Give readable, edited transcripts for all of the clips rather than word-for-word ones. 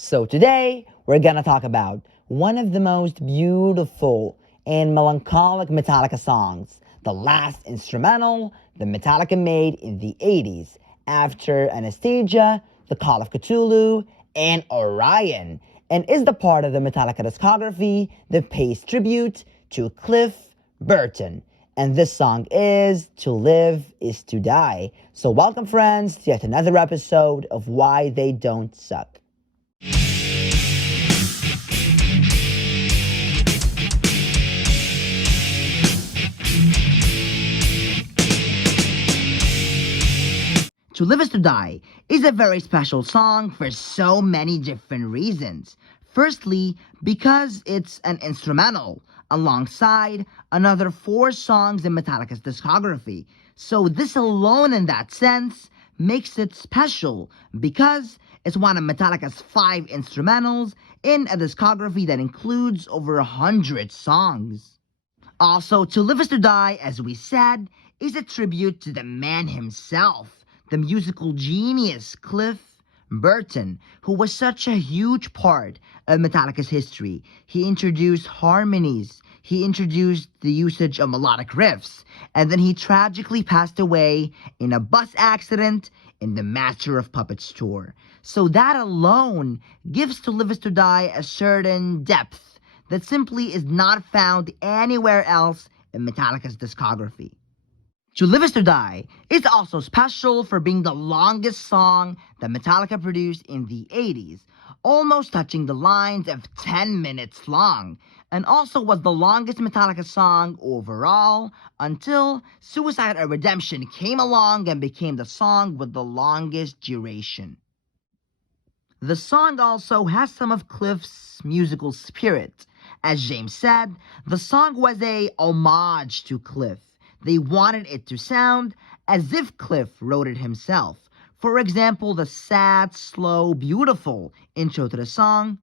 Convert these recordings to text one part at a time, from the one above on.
So today, we're gonna talk about one of the most beautiful and melancholic Metallica songs, the last instrumental that Metallica made in the 80s after Anathesia, the Call of Kthulu, and Orion, and is the part of the Metallica discography that pays tribute to Cliff Burton. And this song is To Live Is To Die. So welcome friends to yet another episode of Why They Don't Suck. To Live Is To Die is a very special song for so many different reasons. Firstly, because it's an instrumental alongside another 4 songs in Metallica's discography. So this alone in that sense makes it special because it's one of Metallica's 5 instrumentals in a discography that includes over 100 songs. Also, To Live Is To Die, as we said, is a tribute to the man himself, the musical genius Cliff Burton, who was such a huge part of Metallica's history. He introduced harmonies, he introduced the usage of melodic riffs, and then he tragically passed away in a bus accident in the Master of Puppets tour. So that alone gives To Live Is To Die a certain depth that simply is not found anywhere else in Metallica's discography. To Live Is To Die is also special for being the longest song that Metallica produced in the 80s, almost touching the lines of 10 minutes long, and also was the longest Metallica song overall until Suicide or Redemption came along and became the song with the longest duration. The song also has some of Cliff's musical spirit. As James said, the song was a homage to Cliff. They wanted it to sound as if Cliff wrote it himself. For example, the sad, slow, beautiful intro to the song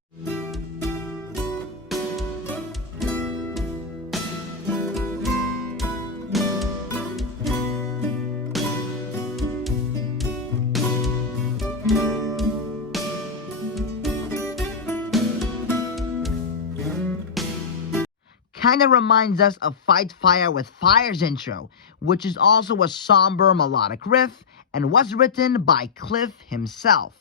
kind of reminds us of Fight Fire with Fire's intro, which is also a somber melodic riff and was written by Cliff himself.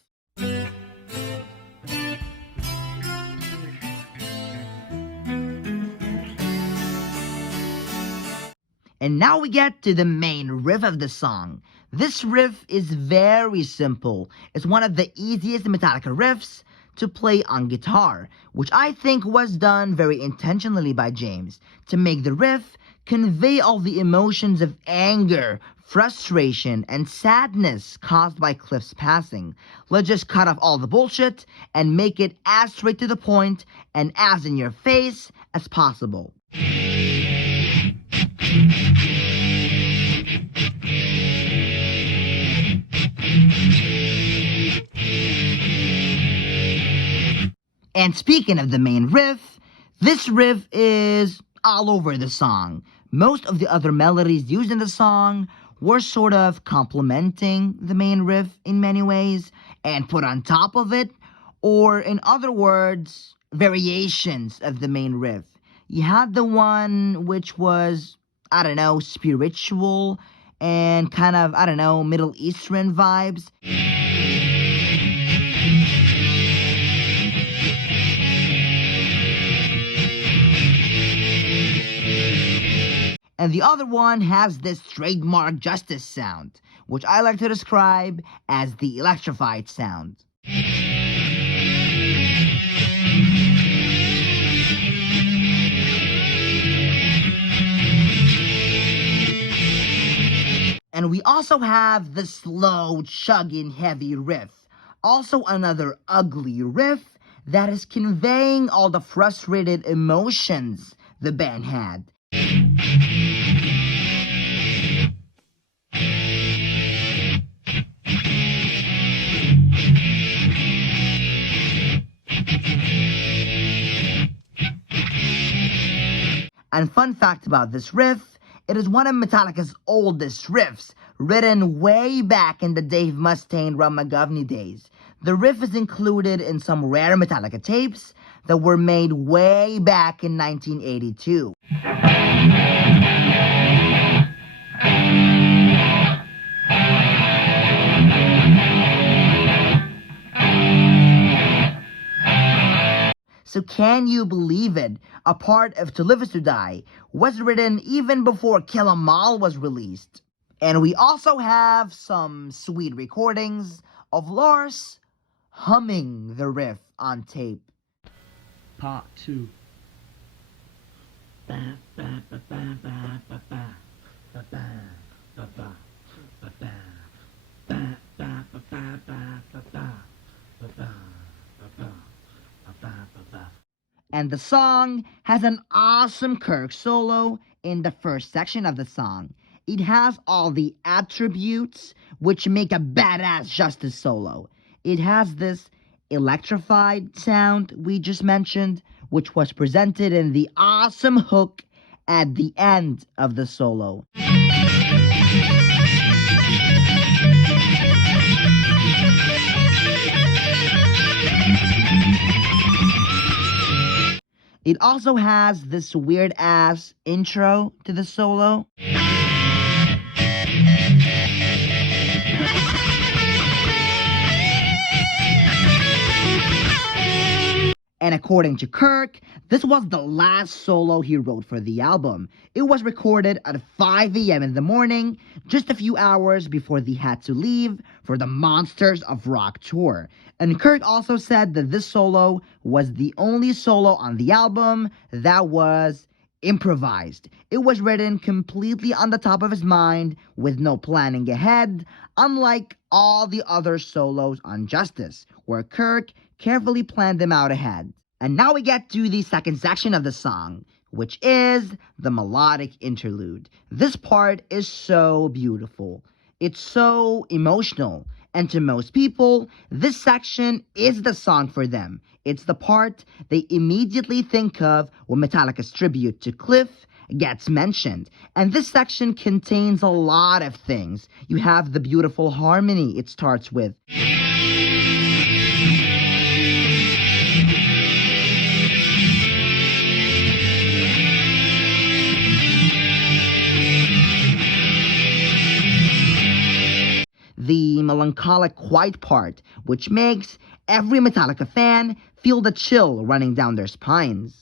And now we get to the main riff of the song. This riff is very simple. It's one of the easiest Metallica riffs to play on guitar, which I think was done very intentionally by James to make the riff convey all the emotions of anger, frustration, and sadness caused by Cliff's passing. Let's just cut off all the bullshit and make it as straight to the point and as in your face as possible. And speaking of the main riff, this riff is all over the song. Most of the other melodies used in the song were sort of complementing the main riff in many ways and put on top of it, or in other words, variations of the main riff. You had the one which was, spiritual and kind of, Middle Eastern vibes. And the other one has this trademark Justice sound, which I like to describe as the electrified sound. And we also have the slow, chugging, heavy riff. Also another ugly riff that is conveying all the frustrated emotions the band had. And fun fact about this riff, it is one of Metallica's oldest riffs, written way back in the Dave Mustaine, Ron McGovney days. The riff is included in some rare Metallica tapes that were made way back in 1982. So can you believe it? A part of To Live Is To Die was written even before Kill 'Em All was released. And we also have some sweet recordings of Lars humming the riff on tape. Part 2. And the song has an awesome Kirk solo in the first section of the song. It has all the attributes which make a badass Justice solo. It has this electrified sound we just mentioned, which was presented in the awesome hook at the end of the solo. It also has this weird-ass intro to the solo. And according to Kirk, this was the last solo he wrote for the album. It was recorded at 5 a.m. in the morning, just a few hours before they had to leave for the Monsters of Rock tour. And Kirk also said that this solo was the only solo on the album that was improvised. It was written completely on the top of his mind with no planning ahead, unlike all the other solos on Justice, where Kirk carefully planned them out ahead. And now we get to the second section of the song, which is the melodic interlude. This part is so beautiful. It's so emotional. And to most people, this section is the song for them. It's the part they immediately think of when Metallica's tribute to Cliff gets mentioned. And this section contains a lot of things. You have the beautiful harmony it starts with. The melancholic quiet part, which makes every Metallica fan feel the chill running down their spines.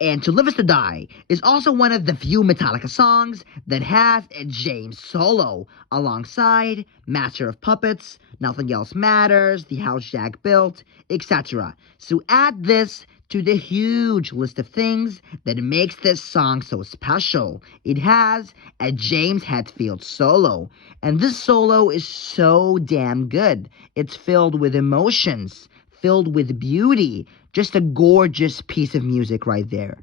And To Live Is To Die is also one of the few Metallica songs that has a James solo, alongside Master of Puppets, Nothing Else Matters, The House Jack Built, etc. So add this to the huge list of things that makes this song so special. It has a James Hetfield solo, and this solo is so damn good. It's filled with emotions, filled with beauty. Just a gorgeous piece of music right there.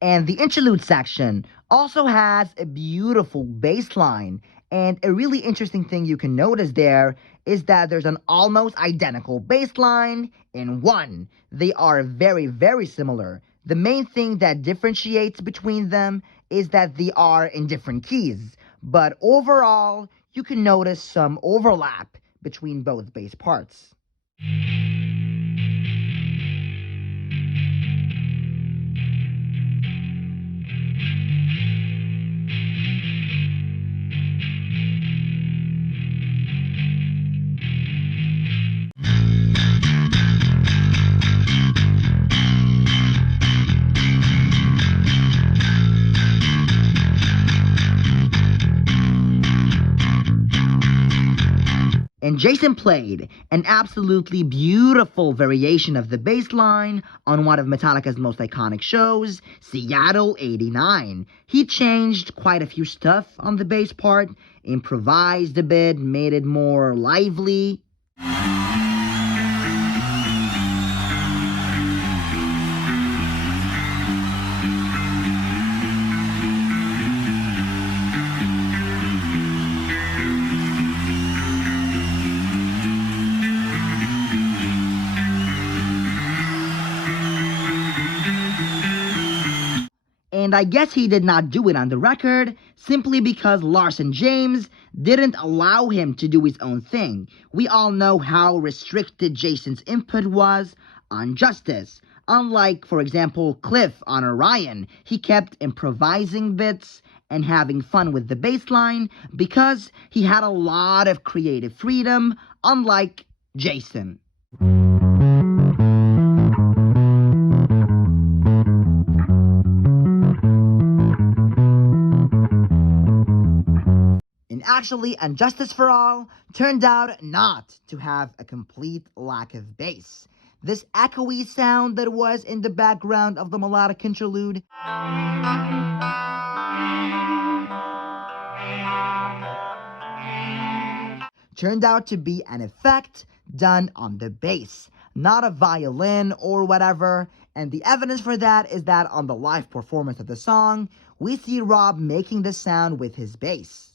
And the interlude section also has a beautiful bass line. And a really interesting thing you can notice there is that there's an almost identical bass line in one. They are very, very similar. The main thing that differentiates between them is that they are in different keys. But overall, you can notice some overlap between both bass parts. And And Jason played an absolutely beautiful variation of the bass line on one of Metallica's most iconic shows, Seattle '89. He changed quite a few stuff on the bass part, improvised a bit, made it more lively. And I guess he did not do it on the record, simply because Lars and James didn't allow him to do his own thing. We all know how restricted Jason's input was on Justice. Unlike, for example, Cliff on Orion, he kept improvising bits and having fun with the bass line because he had a lot of creative freedom, unlike Jason. Actually, and Justice for All turned out not to have a complete lack of bass. This echoey sound that was in the background of the melodic interlude turned out to be an effect done on the bass, not a violin or whatever. And the evidence for that is that on the live performance of the song, we see Rob making the sound with his bass.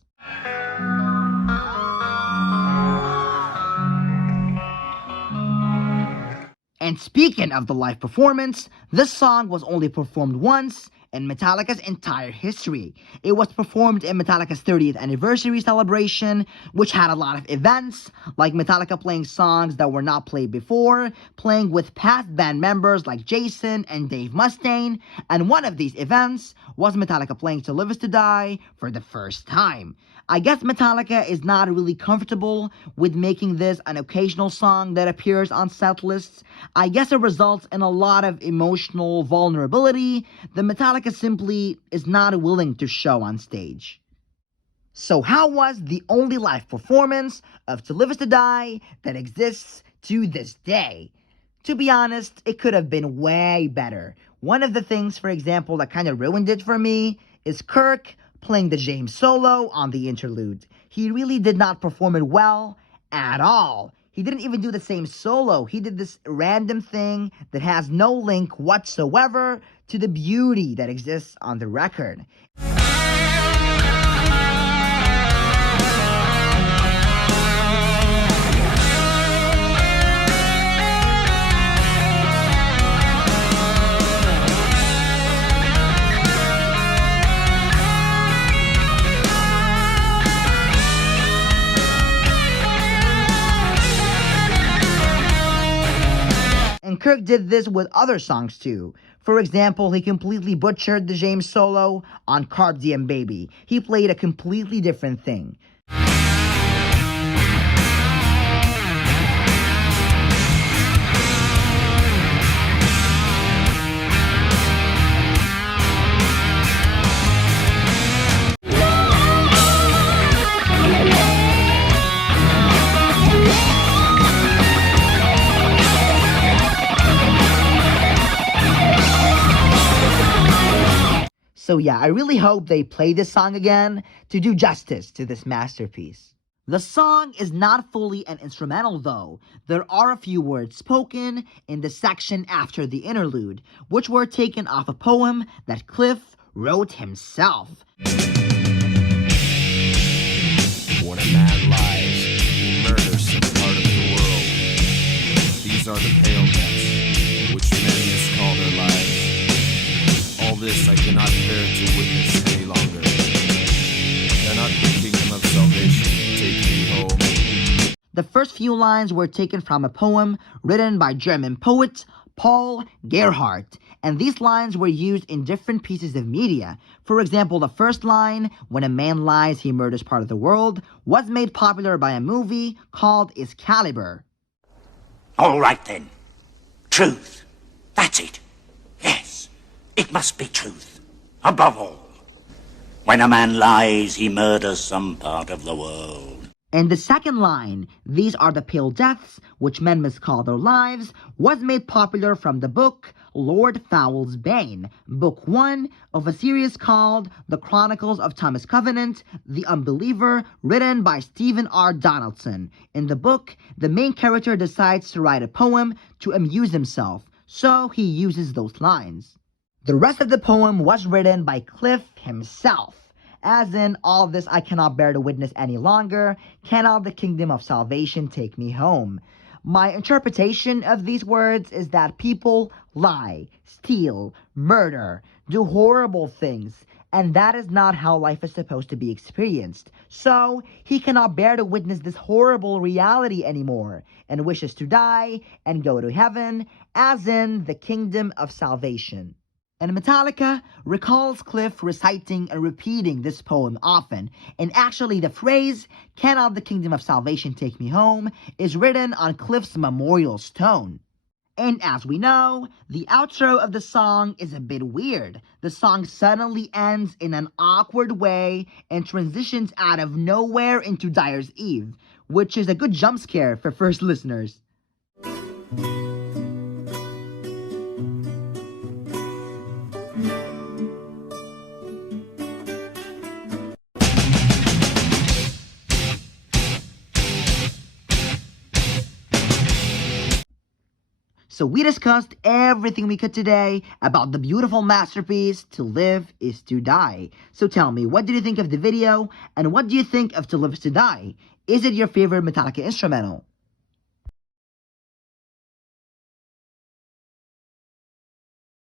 And speaking of the live performance, this song was only performed once in Metallica's entire history. It was performed in Metallica's 30th anniversary celebration, which had a lot of events, like Metallica playing songs that were not played before, playing with past band members like Jason and Dave Mustaine, and one of these events was Metallica playing To Live Is To Die for the first time. I guess Metallica is not really comfortable with making this an occasional song that appears on set lists. I guess it results in a lot of emotional vulnerability that Metallica simply is not willing to show on stage. So how was the only live performance of To Live Is To Die that exists to this day? To be honest, it could have been way better. One of the things, for example, that kind of ruined it for me is Kirk playing the James solo on the interlude. He really did not perform it well at all. He didn't even do the same solo. He did this random thing that has no link whatsoever to the beauty that exists on the record. And Kirk did this with other songs too. For example, he completely butchered the James solo on Carpe Diem Baby. He played a completely different thing. So yeah, I really hope they play this song again to do justice to this masterpiece. The song is not fully an instrumental though. There are a few words spoken in the section after the interlude, which were taken off a poem that Cliff wrote himself. When a man lies, he murders some part of the world. These are the pale deaths, which men miscall their lives. All this I cannot bear to witness any longer. Cannot the kingdom of salvation take me home? The first few lines were taken from a poem written by German poet Paul Gerhardt, and these lines were used in different pieces of media. For example, the first line, when a man lies, he murders part of the world, was made popular by a movie called Excalibur. All right then. Truth. That's it. Yes. It must be truth. Above all. When a man lies, he murders some part of the world. And the second line, "These are the pale deaths which men must call their lives," was made popular from the book Lord Fowl's Bane, Book 1 of a series called The Chronicles of Thomas Covenant, the Unbeliever, written by Stephen R. Donaldson. In the book, the main character decides to write a poem to amuse himself, so he uses those lines. The rest of the poem was written by Cliff himself. As in, "All this I cannot bear to witness any longer, cannot the kingdom of salvation take me home." My interpretation of these words is that people lie, steal, murder, do horrible things, and that is not how life is supposed to be experienced. So, he cannot bear to witness this horrible reality anymore, and wishes to die and go to heaven, as in the kingdom of salvation. And Metallica recalls Cliff reciting and repeating this poem often, and actually the phrase, "Cannot the kingdom of salvation take me home," is written on Cliff's memorial stone. And as we know, the outro of the song is a bit weird. The song suddenly ends in an awkward way and transitions out of nowhere into Dyer's Eve, which is a good jump scare for first listeners. So we discussed everything we could today about the beautiful masterpiece, To Live Is To Die. So tell me, what did you think of the video, and what do you think of To Live Is To Die? Is it your favorite Metallica instrumental?